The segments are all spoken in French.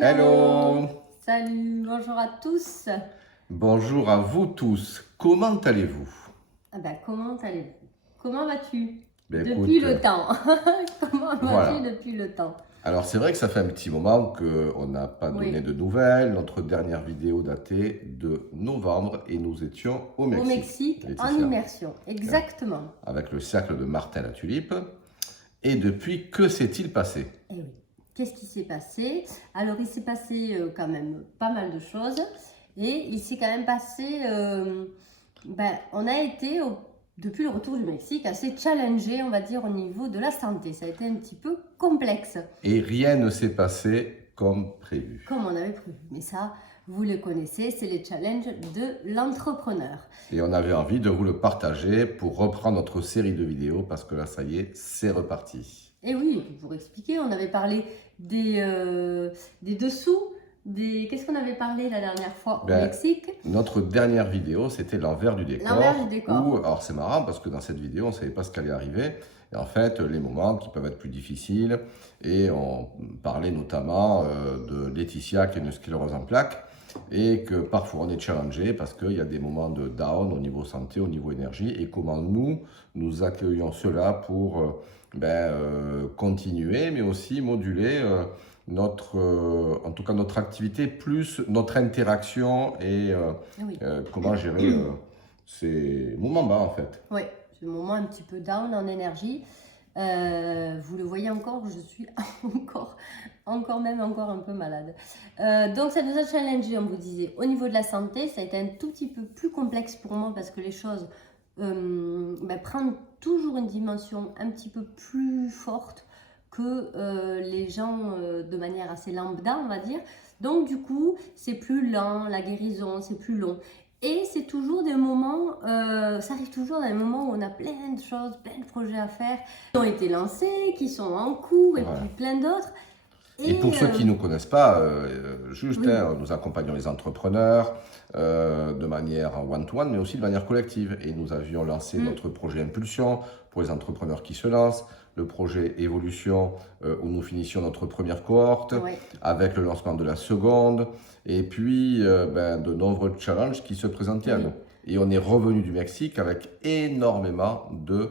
Hello! Hello! Salut, bonjour à tous. Bonjour à vous tous. Comment allez-vous? Comment allez-vous? Comment vas-tu? Ben, Depuis écoute, le temps. Comment vas-tu voilà. depuis le temps? Alors c'est vrai que ça fait un petit moment qu'on n'a pas donné Oui, de nouvelles. Notre dernière vidéo datait de novembre et nous étions au au Mexique, Mexique, en Laetitia, immersion, hein, exactement. avec le cercle de Martin la Tulipe. Et depuis, que s'est-il passé? Eh oui, qu'est-ce qui s'est passé? Alors, il s'est passé quand même pas mal de choses. Et il s'est quand même passé, on a été, depuis le retour du Mexique, assez challengé, on va dire, au niveau de la santé. Ça a été un petit peu complexe. Et rien ne s'est passé comme prévu. Comme on avait prévu. Mais ça, vous le connaissez, c'est les challenges de l'entrepreneur. Et on avait envie de vous le partager pour reprendre notre série de vidéos parce que là, ça y est, c'est reparti. Et oui, et puis pour expliquer, on avait parlé des dessous, qu'est-ce qu'on avait parlé la dernière fois au Mexique? Notre dernière vidéo, c'était l'envers du décor. L'envers du décor. Alors c'est marrant parce que dans cette vidéo, on ne savait pas ce qu'allait arriver. Et en fait, les moments qui peuvent être plus difficiles. Et on parlait notamment de Laetitia qui a une sclérose en plaques. Et que parfois on est challengé parce qu'il y a des moments de down au niveau santé, au niveau énergie. Et comment nous accueillons cela pour continuer, mais aussi moduler en tout cas notre activité, plus notre interaction et Oui. comment gérer ces moments bas en fait. Oui, ce moment un petit peu down en énergie. Vous le voyez encore, je suis encore un peu malade. Donc ça nous a challengé, on vous disait, au niveau de la santé, ça a été un tout petit peu plus complexe pour moi parce que les choses prennent toujours une dimension un petit peu plus forte que les gens de manière assez lambda, on va dire. Donc du coup, c'est plus lent, la guérison, c'est plus long. Et c'est toujours des moments, ça arrive toujours dans des moments où on a plein de choses, plein de projets à faire, qui ont été lancés, qui sont en cours, et puis plein d'autres. Et pour ceux qui ne nous connaissent pas, nous accompagnons les entrepreneurs de manière en one-to-one, mais aussi de manière collective. Et nous avions lancé notre projet Impulsion pour les entrepreneurs qui se lancent, le projet Évolution où nous finissions notre première cohorte, avec le lancement de la seconde, et puis de nombreux challenges qui se présentaient à nous. Et on est revenu du Mexique avec énormément de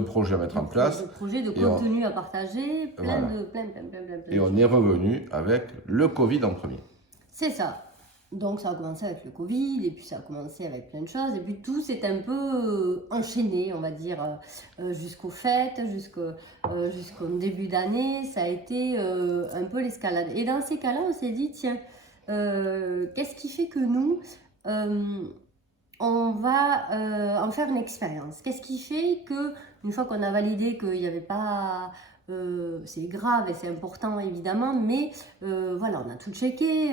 projets à mettre en place. De projets, de contenu à partager, plein. Et on est revenu avec le Covid en premier. C'est ça. Donc ça a commencé avec le Covid, et puis ça a commencé avec plein de choses, et puis tout s'est un peu enchaîné, on va dire, jusqu'aux fêtes, jusqu'au début d'année. Ça a été un peu l'escalade. Et dans ces cas-là, on s'est dit, tiens, qu'est-ce qui fait que nous, on va en faire une expérience? Qu'est-ce qui fait que, une fois qu'on a validé qu'il n'y avait pas... c'est grave et c'est important évidemment, mais voilà, on a tout checké,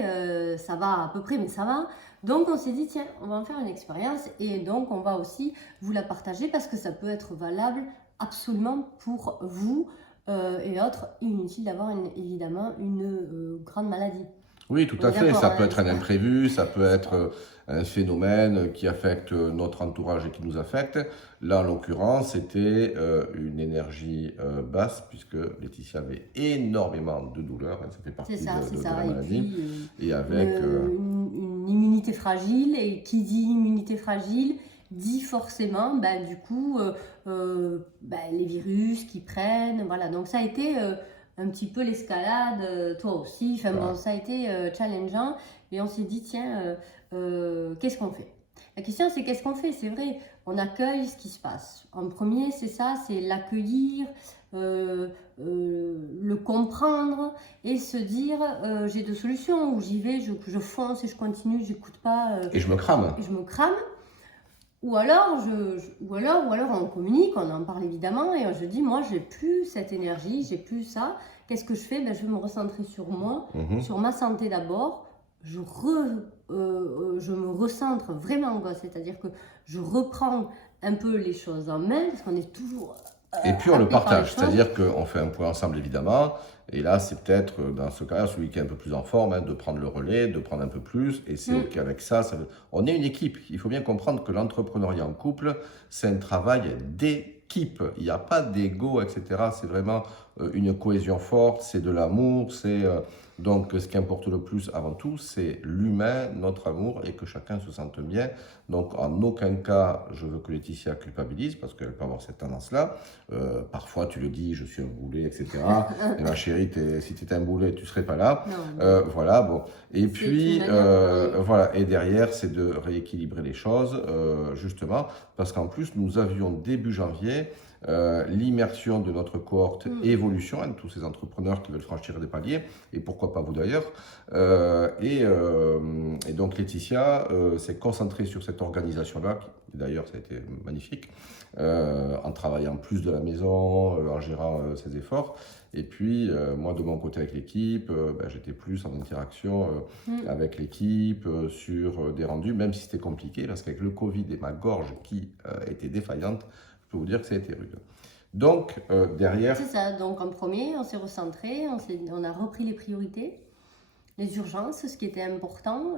ça va à peu près, mais ça va. Donc on s'est dit, tiens, on va en faire une expérience, et donc on va aussi vous la partager parce que ça peut être valable absolument pour vous et autres. Inutile d'avoir évidemment une grande maladie. Oui, tout à fait. Ça peut être un imprévu, ça peut être un phénomène qui affecte notre entourage et qui nous affecte. Là, en l'occurrence, c'était une énergie basse, puisque Laetitia avait énormément de douleurs. Ça fait partie de la maladie. Et avec une immunité fragile. Et qui dit immunité fragile dit forcément, du coup, les virus qui prennent. Voilà, donc ça a été... un petit peu l'escalade, toi aussi. Enfin bon, ça a été challengeant, et on s'est dit, tiens, qu'est-ce qu'on fait? La question, c'est qu'est-ce qu'on fait? C'est vrai, on accueille ce qui se passe. En premier, c'est ça, c'est l'accueillir, le comprendre, et se dire, j'ai deux solutions, où j'y vais, je fonce et je continue, j'écoute pas. Et je me crame. Et je me crame. Ou alors on communique, on en parle évidemment, et je dis, moi j'ai plus cette énergie, j'ai plus ça. Qu'est-ce que je fais? Je vais me recentrer sur moi, sur ma santé d'abord. Je me recentre vraiment, c'est-à-dire que je reprends un peu les choses en main, parce qu'on est toujours... Et puis on le partage, c'est-à-dire qu'on fait un point ensemble évidemment, et là c'est peut-être dans ce cas-là celui qui est un peu plus en forme, de prendre le relais, de prendre un peu plus, et c'est ok avec ça. On est une équipe, il faut bien comprendre que l'entrepreneuriat en couple, c'est un travail d'équipe, il n'y a pas d'ego, etc. C'est vraiment, une cohésion forte, c'est de l'amour, donc ce qui importe le plus avant tout, c'est l'humain, notre amour et que chacun se sente bien. Donc en aucun cas, je veux que Laetitia culpabilise parce qu'elle peut avoir cette tendance-là. Parfois, tu le dis, je suis un boulet, etc. Et ma chérie, si tu étais un boulet, tu ne serais pas là. Voilà, bon. Et puis, voilà. Et derrière, c'est de rééquilibrer les choses, justement, parce qu'en plus, nous avions début janvier l'immersion de notre cohorte évolution, hein, tous ces entrepreneurs qui veulent franchir des paliers, et pourquoi pas vous d'ailleurs. Et donc Laetitia s'est concentrée sur cette organisation-là, d'ailleurs ça a été magnifique, en travaillant plus de la maison, en gérant ses efforts. Et puis, moi, de mon côté avec l'équipe, j'étais plus en interaction avec l'équipe sur des rendus, même si c'était compliqué, parce qu'avec le Covid et ma gorge qui était défaillante, je peux vous dire que ça a été rude. Donc, derrière... C'est ça, donc en premier, on s'est recentré, on a repris les priorités, les urgences, ce qui était important.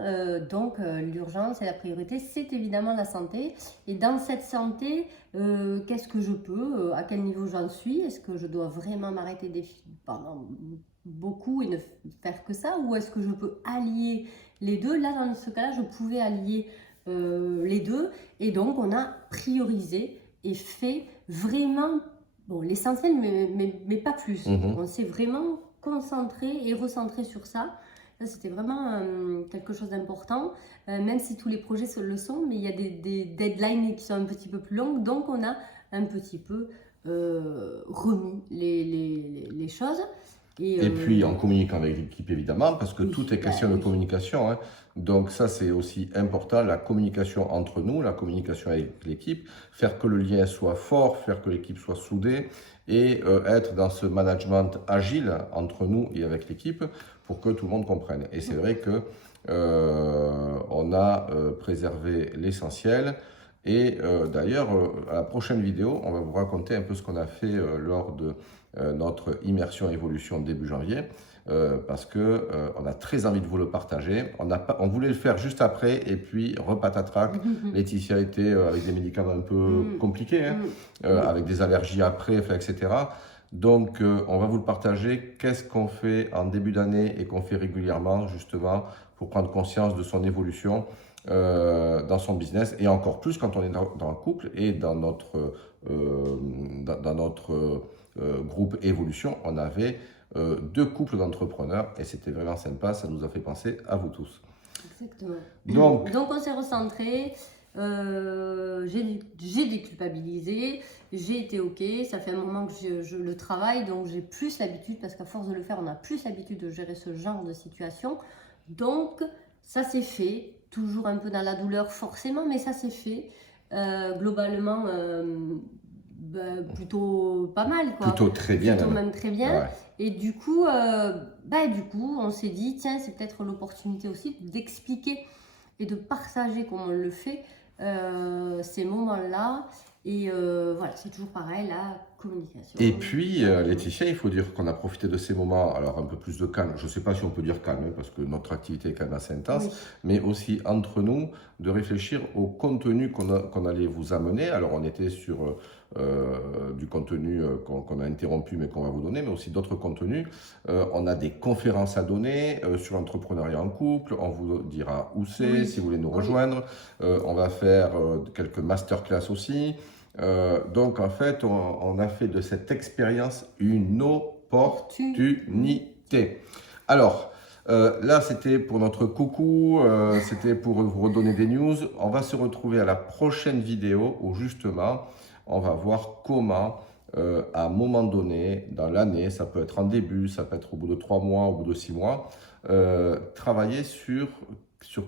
Donc, l'urgence et la priorité, c'est évidemment la santé. Et dans cette santé, qu'est-ce que je peux, à quel niveau j'en suis? Est-ce que je dois vraiment m'arrêter pendant beaucoup et ne faire que ça? Ou est-ce que je peux allier les deux? Là, dans ce cas-là, je pouvais allier les deux. Et donc, on a priorisé et fait vraiment l'essentiel, mais pas plus. On s'est vraiment concentré et recentré sur ça. Ça, c'était vraiment quelque chose d'important, même si tous les projets le sont, mais il y a des deadlines qui sont un petit peu plus longues, donc on a un petit peu remis les choses. Et puis en communiquant avec l'équipe évidemment, parce que tout est question de communication. Hein. Donc ça c'est aussi important, la communication entre nous, la communication avec l'équipe, faire que le lien soit fort, faire que l'équipe soit soudée et être dans ce management agile entre nous et avec l'équipe pour que tout le monde comprenne. Et c'est vrai que on a préservé l'essentiel. Et d'ailleurs, à la prochaine vidéo, on va vous raconter un peu ce qu'on a fait lors de notre immersion évolution début janvier, parce que on a très envie de vous le partager. On voulait le faire juste après, et puis repatatrac, Laetitia était avec des médicaments un peu compliqués, hein, avec des allergies après, etc. Donc, on va vous le partager. Qu'est-ce qu'on fait en début d'année et qu'on fait régulièrement, justement, pour prendre conscience de son évolution dans son business, et encore plus quand on est dans un couple et dans notre groupe évolution, on avait 2 couples d'entrepreneurs et c'était vraiment sympa, ça nous a fait penser à vous tous. Exactement. Donc on s'est recentré, j'ai déculpabilisé, j'ai été ok, ça fait un moment que je le travaille, donc j'ai plus l'habitude, parce qu'à force de le faire, on a plus l'habitude de gérer ce genre de situation. Donc ça s'est fait, toujours un peu dans la douleur forcément, mais ça s'est fait globalement plutôt pas mal, quoi. Plutôt très bien. Plutôt même très bien. Ouais. Et du coup, on s'est dit, tiens, c'est peut-être l'opportunité aussi d'expliquer et de partager comment on le fait, ces moments-là. Et voilà, c'est toujours pareil, la communication. Et puis, Laetitia, il faut dire qu'on a profité de ces moments, alors un peu plus de calme, je ne sais pas si on peut dire calme, parce que notre activité est quand même assez intense, oui, mais aussi entre nous, de réfléchir au contenu qu'on allait vous amener. Alors, on était sur du contenu qu'on a interrompu, mais qu'on va vous donner, mais aussi d'autres contenus. On a des conférences à donner sur l'entrepreneuriat en couple, on vous dira où c'est, oui, si vous voulez nous rejoindre. On va faire quelques masterclass aussi. Donc en fait, on a fait de cette expérience une opportunité. Alors, là c'était pour notre coucou, c'était pour vous redonner des news. On va se retrouver à la prochaine vidéo où justement, on va voir comment, à un moment donné, dans l'année, ça peut être en début, ça peut être au bout de 3 mois, au bout de 6 mois, travailler sur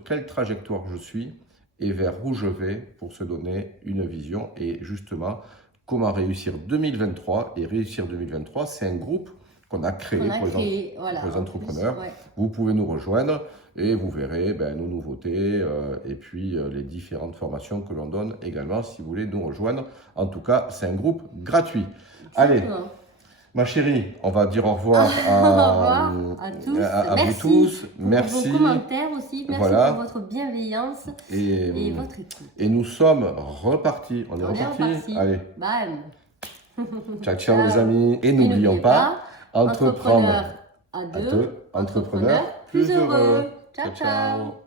quelle trajectoire je suis et vers où je vais pour se donner une vision et justement comment réussir 2023. Et réussir 2023, c'est un groupe qu'on a créé pour les entrepreneurs. Plus, ouais. Vous pouvez nous rejoindre et vous verrez nos nouveautés et puis les différentes formations que l'on donne également si vous voulez nous rejoindre. En tout cas, c'est un groupe gratuit. Allez, ma chérie, on va dire au revoir à vous tous. Merci. Pour vos commentaires aussi. Merci pour votre bienveillance et votre écoute. Et nous sommes repartis. On est repartis. Allez. Bye. Ciao, ciao les amis. Et n'oublions pas, entreprendre entrepreneur à deux, entrepreneurs plus heureux. Ciao, ciao.